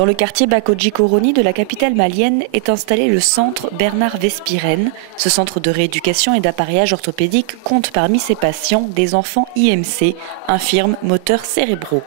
Dans le quartier Bakodji Koroni de la capitale malienne est installé le centre Bernard Vespiren. Ce centre de rééducation et d'appareillage orthopédique compte parmi ses patients des enfants IMC, infirmes moteurs cérébraux.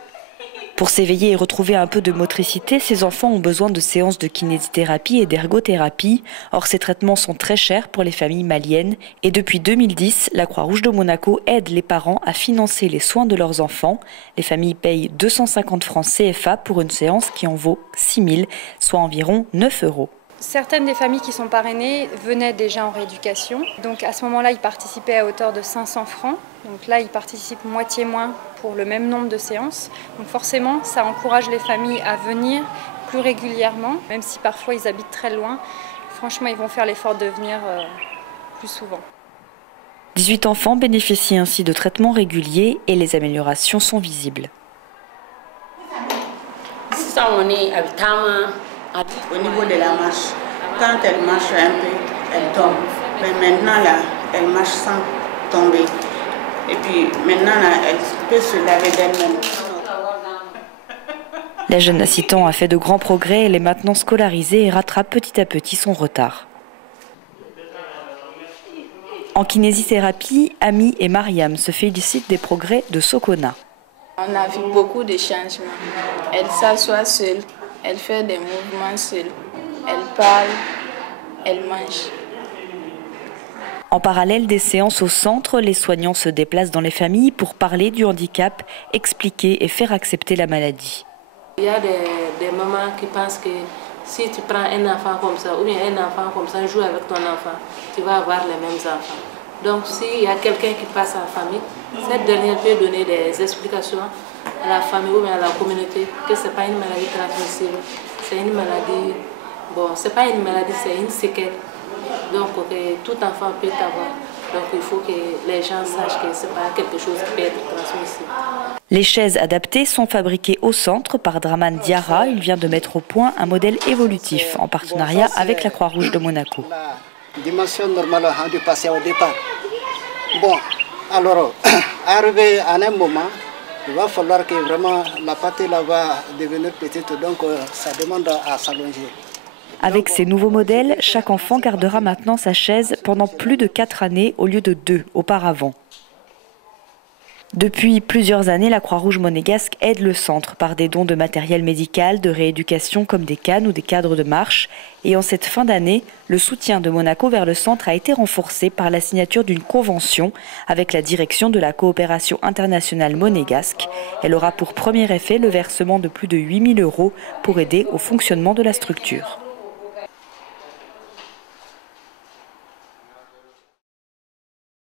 Pour s'éveiller et retrouver un peu de motricité, ces enfants ont besoin de séances de kinésithérapie et d'ergothérapie. Or, ces traitements sont très chers pour les familles maliennes. Et depuis 2010, la Croix-Rouge de Monaco aide les parents à financer les soins de leurs enfants. Les familles payent 250 francs CFA pour une séance qui en vaut 6 000, soit environ 9 €. Certaines des familles qui sont parrainées venaient déjà en rééducation. Donc à ce moment-là, ils participaient à hauteur de 500 francs. Donc là, ils participent moitié moins pour le même nombre de séances. Donc forcément, ça encourage les familles à venir plus régulièrement, même si parfois ils habitent très loin. Franchement, ils vont faire l'effort de venir plus souvent. 18 enfants bénéficient ainsi de traitements réguliers et les améliorations sont visibles. Au niveau de la marche, quand elle marche un peu, elle tombe. Mais maintenant, là, elle marche sans tomber. Et puis maintenant, là, elle peut se laver d'elle-même. La jeune assistante a fait de grands progrès. Elle est maintenant scolarisée et rattrape petit à petit son retard. En kinésithérapie, Ami et Mariam se félicitent des progrès de Sokona. On a vu beaucoup de changements. Elle s'assoit seule. Elle fait des mouvements seule, elle parle, elle mange. En parallèle des séances au centre, les soignants se déplacent dans les familles pour parler du handicap, expliquer et faire accepter la maladie. Il y a des mamans qui pensent que si tu prends un enfant comme ça, ou bien un enfant comme ça, joue avec ton enfant, tu vas avoir les mêmes enfants. Donc s'il y a quelqu'un qui passe en famille, cette dernière peut donner des explications à la famille ou à la communauté que ce n'est pas une maladie transmissible, c'est une maladie, bon, c'est pas une maladie, c'est une séquelle. Donc tout enfant peut avoir. Donc il faut que les gens sachent que ce n'est pas quelque chose qui peut être transmissible. Les chaises adaptées sont fabriquées au centre par Draman Diarra. Il vient de mettre au point un modèle évolutif en partenariat avec la Croix-Rouge de Monaco. La dimension normale du patient au départ. Bon, alors, arrivé à un moment, il va falloir que vraiment la pâté là va devenir petite, donc ça demande à s'allonger. Avec ces nouveaux modèles, chaque enfant gardera maintenant sa chaise pendant plus de 4 années au lieu de 2 auparavant. Depuis plusieurs années, la Croix-Rouge monégasque aide le centre par des dons de matériel médical, de rééducation comme des cannes ou des cadres de marche. Et en cette fin d'année, le soutien de Monaco vers le centre a été renforcé par la signature d'une convention avec la direction de la coopération internationale monégasque. Elle aura pour premier effet le versement de plus de 8 000 € pour aider au fonctionnement de la structure.